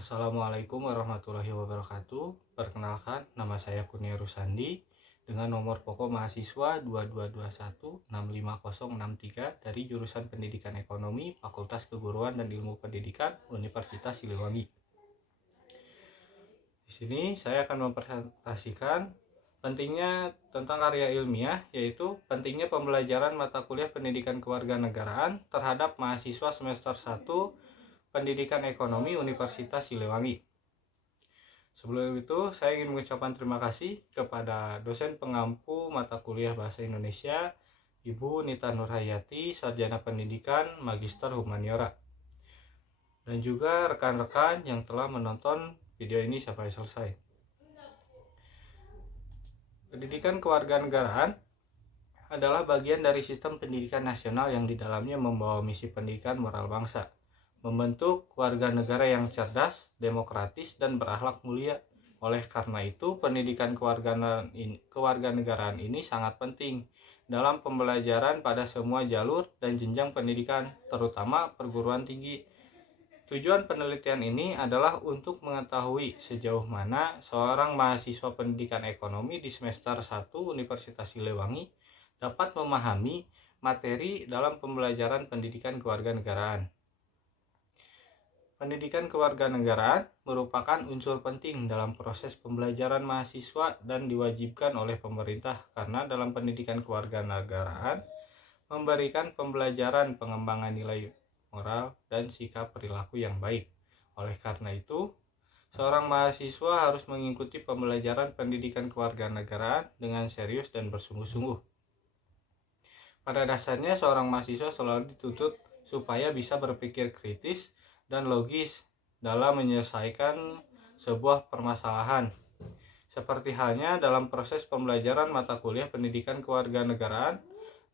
Assalamualaikum warahmatullahi wabarakatuh. Perkenalkan, nama saya Kurnia Rusandi dengan nomor pokok mahasiswa 2221650663 dari jurusan Pendidikan Ekonomi, Fakultas Keguruan dan Ilmu Pendidikan, Universitas Siliwangi. Di sini saya akan mempresentasikan pentingnya tentang karya ilmiah, yaitu pentingnya pembelajaran mata kuliah Pendidikan Kewarganegaraan terhadap mahasiswa semester 1 Pendidikan Ekonomi Universitas Siliwangi. Sebelum itu, saya ingin mengucapkan terima kasih kepada dosen pengampu mata kuliah Bahasa Indonesia, Ibu Nita Nurhayati, Sarjana Pendidikan, Magister Humaniora. Dan juga rekan-rekan yang telah menonton video ini sampai selesai. Pendidikan kewarganegaraan adalah bagian dari sistem pendidikan nasional yang di dalamnya membawa misi pendidikan moral bangsa, membentuk warga negara yang cerdas, demokratis, dan berakhlak mulia. Oleh karena itu, pendidikan kewarganegaraan ini sangat penting dalam pembelajaran pada semua jalur dan jenjang pendidikan, terutama perguruan tinggi. Tujuan penelitian ini adalah untuk mengetahui sejauh mana seorang mahasiswa pendidikan ekonomi di semester 1 Universitas Siliwangi dapat memahami materi dalam pembelajaran pendidikan kewarganegaraan. Pendidikan kewarganegaraan merupakan unsur penting dalam proses pembelajaran mahasiswa dan diwajibkan oleh pemerintah karena dalam pendidikan kewarganegaraan memberikan pembelajaran pengembangan nilai moral dan sikap perilaku yang baik. Oleh karena itu, seorang mahasiswa harus mengikuti pembelajaran pendidikan kewarganegaraan dengan serius dan bersungguh-sungguh. Pada dasarnya, seorang mahasiswa selalu dituntut supaya bisa berpikir kritis dan logis dalam menyelesaikan sebuah permasalahan. Seperti halnya dalam proses pembelajaran mata kuliah pendidikan kewarganegaraan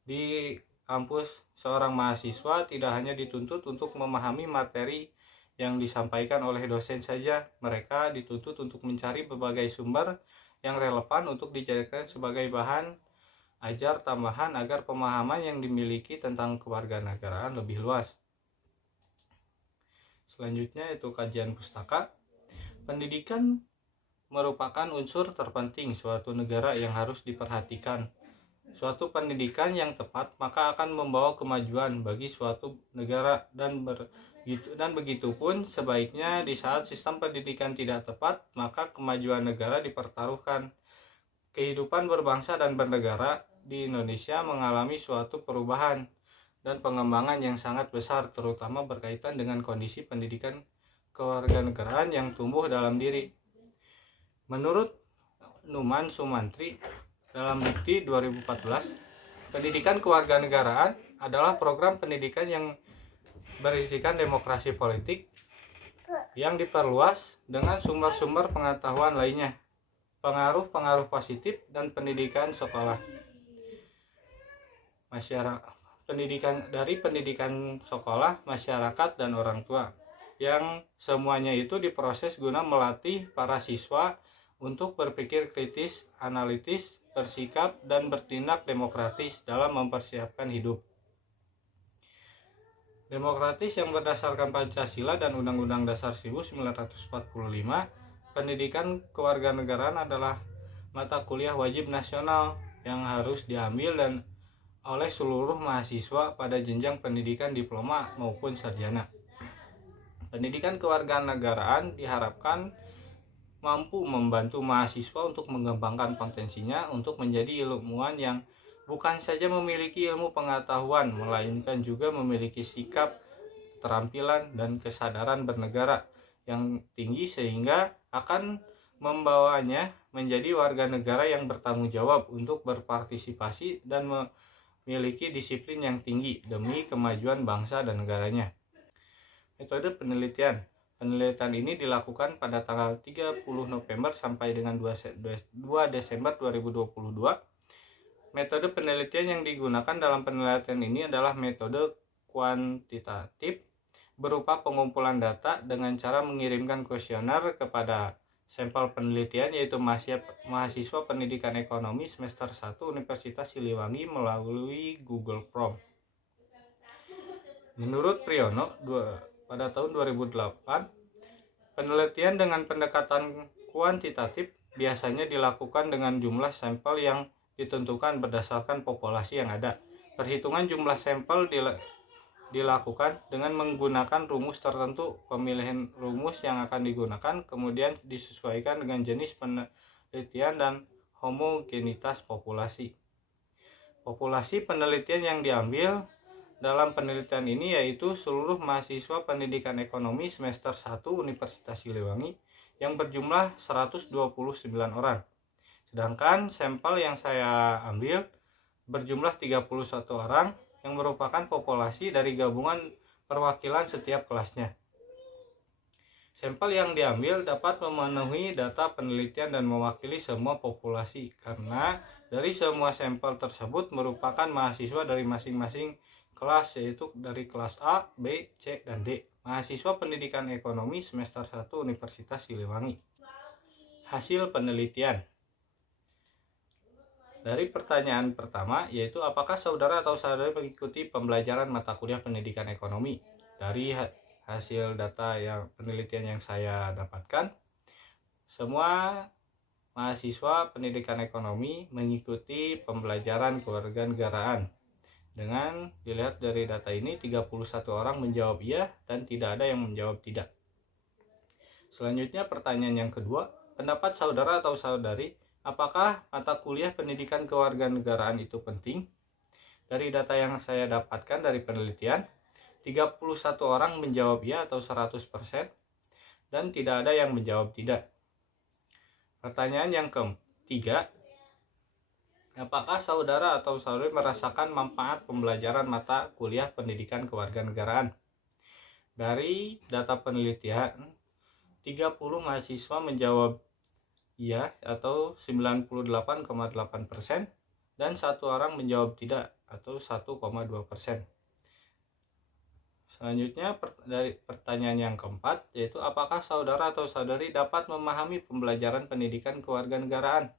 di kampus, seorang mahasiswa tidak hanya dituntut untuk memahami materi yang disampaikan oleh dosen saja, mereka dituntut untuk mencari berbagai sumber yang relevan untuk dijadikan sebagai bahan ajar tambahan agar pemahaman yang dimiliki tentang kewarganegaraan lebih luas. Selanjutnya itu kajian pustaka. Pendidikan merupakan unsur terpenting suatu negara yang harus diperhatikan. Suatu pendidikan yang tepat maka akan membawa kemajuan bagi suatu negara dan begitu pun sebaiknya di saat sistem pendidikan tidak tepat maka kemajuan negara dipertaruhkan. Kehidupan berbangsa dan bernegara di Indonesia mengalami suatu perubahan dan pengembangan yang sangat besar, terutama berkaitan dengan kondisi pendidikan kewarganegaraan yang tumbuh dalam diri. Menurut Numan Sumantri dalam Dikti 2014, pendidikan kewarganegaraan adalah program pendidikan yang berisikan demokrasi politik yang diperluas dengan sumber-sumber pengetahuan lainnya, pengaruh-pengaruh positif dan pendidikan sekolah masyarakat. Pendidikan sekolah, masyarakat, dan orang tua yang semuanya itu diproses guna melatih para siswa untuk berpikir kritis, analitis, bersikap, dan bertindak demokratis dalam mempersiapkan hidup. Demokratis yang berdasarkan Pancasila dan Undang-Undang Dasar 1945, pendidikan kewarganegaraan adalah mata kuliah wajib nasional yang harus diambil dan oleh seluruh mahasiswa pada jenjang pendidikan diploma maupun sarjana. Pendidikan kewarganegaraan diharapkan mampu membantu mahasiswa untuk mengembangkan potensinya untuk menjadi ilmuwan yang bukan saja memiliki ilmu pengetahuan, melainkan juga memiliki sikap, keterampilan, dan kesadaran bernegara yang tinggi sehingga akan membawanya menjadi warga negara yang bertanggung jawab untuk berpartisipasi dan memiliki disiplin yang tinggi demi kemajuan bangsa dan negaranya. Metode penelitian. Penelitian ini dilakukan pada tanggal 30 November sampai dengan 2 Desember 2022. Metode penelitian yang digunakan dalam penelitian ini adalah metode kuantitatif berupa pengumpulan data dengan cara mengirimkan kuesioner kepada sampel penelitian, yaitu mahasiswa pendidikan ekonomi semester 1 Universitas Siliwangi melalui Google Form. Menurut Priyono pada tahun 2008, Penelitian dengan pendekatan kuantitatif biasanya dilakukan dengan jumlah sampel yang ditentukan berdasarkan populasi yang ada. Perhitungan jumlah sampel dilakukan dengan menggunakan rumus tertentu. Pemilihan rumus yang akan digunakan kemudian disesuaikan dengan jenis penelitian dan homogenitas populasi. Populasi penelitian yang diambil dalam penelitian ini yaitu seluruh mahasiswa pendidikan ekonomi semester 1 Universitas Siliwangi yang berjumlah 129 orang. Sedangkan sampel yang saya ambil berjumlah 31 orang yang merupakan populasi dari gabungan perwakilan setiap kelasnya. Sampel yang diambil dapat memenuhi data penelitian dan mewakili semua populasi karena dari semua sampel tersebut merupakan mahasiswa dari masing-masing kelas, yaitu dari kelas A, B, C, dan D. Mahasiswa pendidikan ekonomi semester 1 Universitas Siliwangi. Hasil penelitian. Dari pertanyaan pertama, yaitu apakah saudara atau saudari mengikuti pembelajaran mata kuliah pendidikan ekonomi? Dari hasil data yang penelitian yang saya dapatkan, semua mahasiswa pendidikan ekonomi mengikuti pembelajaran kewarganegaraan. Dengan dilihat dari data ini, 31 orang menjawab iya dan tidak ada yang menjawab tidak. Selanjutnya pertanyaan yang kedua, pendapat saudara atau saudari, apakah mata kuliah pendidikan kewarganegaraan itu penting? Dari data yang saya dapatkan dari penelitian, 31 orang menjawab iya atau 100% dan tidak ada yang menjawab tidak. Pertanyaan yang ketiga, apakah saudara atau saudari merasakan manfaat pembelajaran mata kuliah pendidikan kewarganegaraan? Dari data penelitian, 30 mahasiswa menjawab iya atau 98,8% dan satu orang menjawab tidak atau 1,2%. Selanjutnya dari pertanyaan yang keempat, yaitu apakah saudara atau saudari dapat memahami pembelajaran pendidikan kewarganegaraan?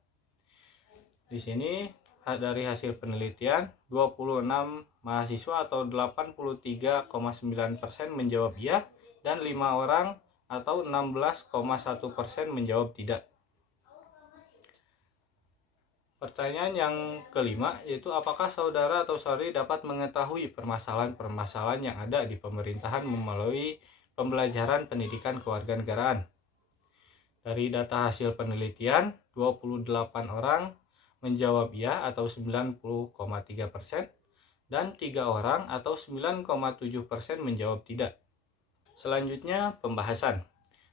Di sini dari hasil penelitian, 26 mahasiswa atau 83,9% menjawab iya dan 5 orang atau 16,1% menjawab tidak. Pertanyaan yang kelima, yaitu apakah saudara atau saudari dapat mengetahui permasalahan-permasalahan yang ada di pemerintahan melalui pembelajaran pendidikan kewarganegaraan? Dari data hasil penelitian, 28 orang menjawab iya atau 90,3% dan 3 orang atau 9,7% menjawab tidak. Selanjutnya pembahasan.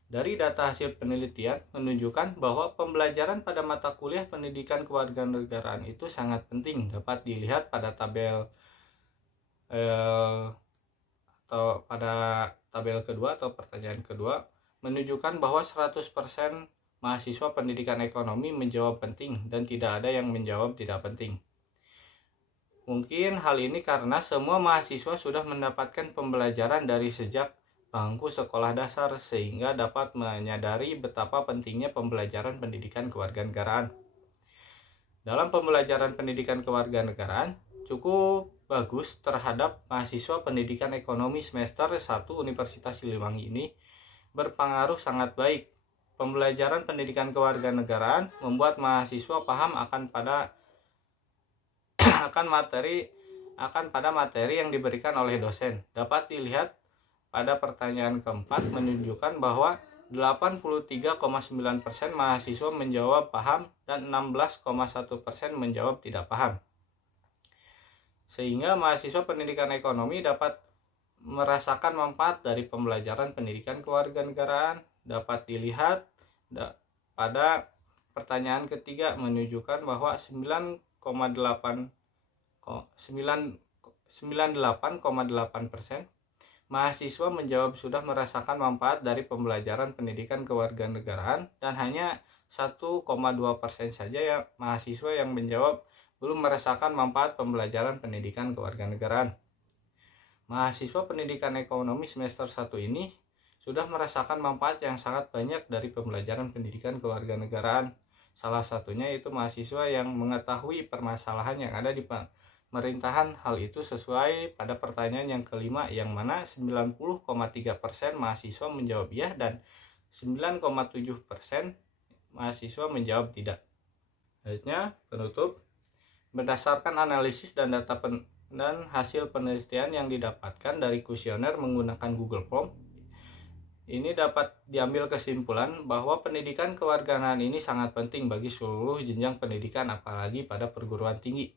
Dari data hasil penelitian menunjukkan bahwa pembelajaran pada mata kuliah pendidikan kewarganegaraan itu sangat penting, dapat dilihat pada tabel atau pada tabel kedua atau pertanyaan kedua, menunjukkan bahwa 100% mahasiswa pendidikan ekonomi menjawab penting dan tidak ada yang menjawab tidak penting. Mungkin hal ini karena semua mahasiswa sudah mendapatkan pembelajaran dari sejak bangku sekolah dasar sehingga dapat menyadari betapa pentingnya pembelajaran pendidikan kewarganegaraan. Dalam pembelajaran pendidikan kewarganegaraan cukup bagus terhadap mahasiswa pendidikan ekonomi semester 1 Universitas Siliwangi ini berpengaruh sangat baik. Pembelajaran pendidikan kewarganegaraan membuat mahasiswa paham akan materi yang diberikan oleh dosen. Dapat dilihat pada pertanyaan keempat menunjukkan bahwa 83,9% mahasiswa menjawab paham dan 16,1% menjawab tidak paham. Sehingga mahasiswa pendidikan ekonomi dapat merasakan manfaat dari pembelajaran pendidikan kewarganegaraan. Dapat dilihat pada pertanyaan ketiga menunjukkan bahwa 98,8% mahasiswa menjawab sudah merasakan manfaat dari pembelajaran pendidikan kewarganegaraan dan hanya 1,2% saja ya mahasiswa yang menjawab belum merasakan manfaat pembelajaran pendidikan kewarganegaraan. Mahasiswa pendidikan ekonomi semester 1 ini sudah merasakan manfaat yang sangat banyak dari pembelajaran pendidikan kewarganegaraan. Salah satunya itu mahasiswa yang mengetahui permasalahan yang ada di pemerintahan. Hal itu sesuai pada pertanyaan yang kelima, yang mana 90,3% mahasiswa menjawab iya dan 9,7% mahasiswa menjawab tidak. Selanjutnya, penutup. Berdasarkan analisis dan dan hasil penelitian yang didapatkan dari kuesioner menggunakan Google Form, ini dapat diambil kesimpulan bahwa pendidikan kewarganegaraan ini sangat penting bagi seluruh jenjang pendidikan, apalagi pada perguruan tinggi.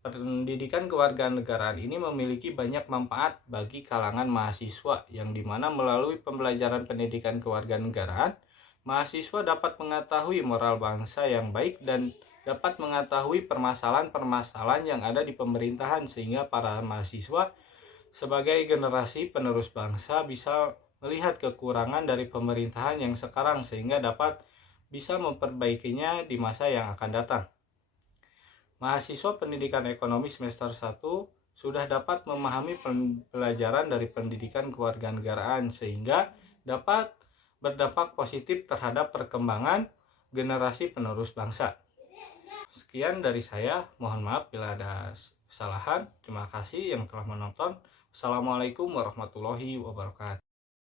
Pendidikan kewarganegaraan ini memiliki banyak manfaat bagi kalangan mahasiswa, yang dimana melalui pembelajaran pendidikan kewarganegaraan, mahasiswa dapat mengetahui moral bangsa yang baik dan dapat mengetahui permasalahan-permasalahan yang ada di pemerintahan, sehingga para mahasiswa sebagai generasi penerus bangsa bisa melihat kekurangan dari pemerintahan yang sekarang, sehingga dapat bisa memperbaikinya di masa yang akan datang. Mahasiswa pendidikan ekonomi semester 1 sudah dapat memahami pelajaran dari pendidikan kewarganegaraan, sehingga dapat berdampak positif terhadap perkembangan generasi penerus bangsa. Sekian dari saya, mohon maaf bila ada kesalahan. Terima kasih yang telah menonton. Assalamualaikum warahmatullahi wabarakatuh.